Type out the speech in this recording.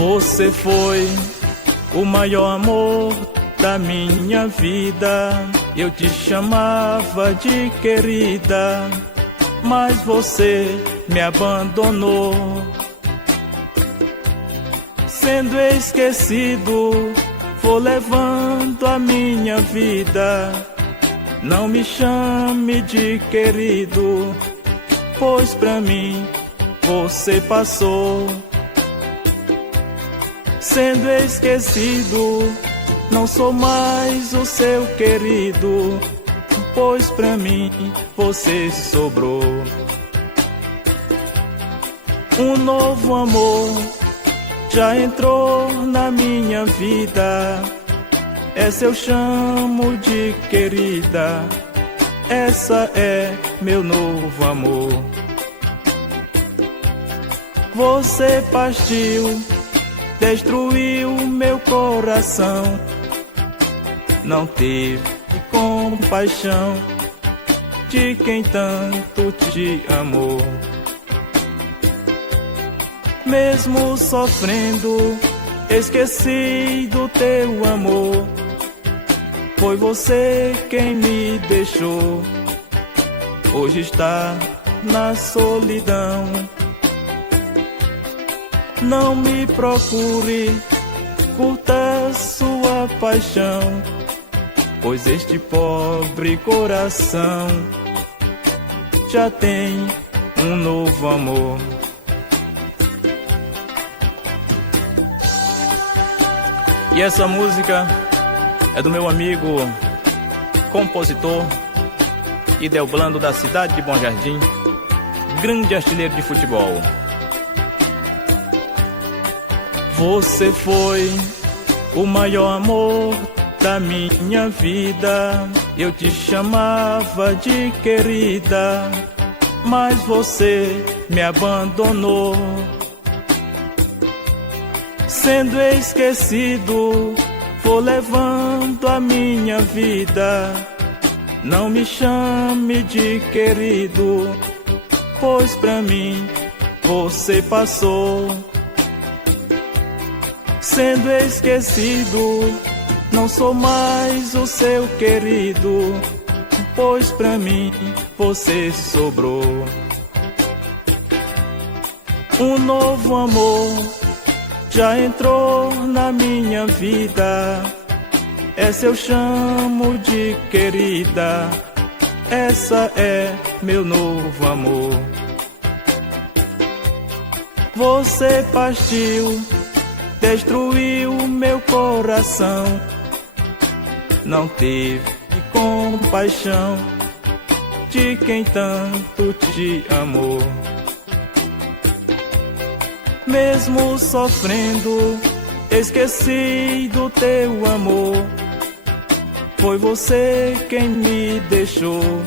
Você foi o maior amor da minha vida. Eu te chamava de querida, mas você me abandonou. Sendo esquecido, vou levando a minha vida. Não me chame de querido, pois pra mim você passou. Sendo esquecido, não sou mais o seu querido, pois pra mim você sobrou. Um novo amor já entrou na minha vida. Essa eu chamo de querida, essa é meu novo amor. Você partiu, destruiu meu coração. Não teve compaixão de quem tanto te amou. Mesmo sofrendo, esqueci do teu amor. Foi você quem me deixou. Hoje está na solidão. Não me procure, curta sua paixão, pois este pobre coração já tem um novo amor. E essa música é do meu amigo, compositor Idelblando, da cidade de Bom Jardim, grande artilheiro de futebol. Você foi o maior amor da minha vida. Eu te chamava de querida, mas você me abandonou. Sendo esquecido, vou levando a minha vida. Não me chame de querido, pois pra mim você passou. Sendo esquecido, não sou mais o seu querido, pois pra mim você sobrou. Um novo amor já entrou na minha vida. Essa eu chamo de querida, essa é meu novo amor. Você partiu, destruiu meu coração. Não teve compaixão de quem tanto te amou. Mesmo sofrendo, esqueci do teu amor. Foi você quem me deixou.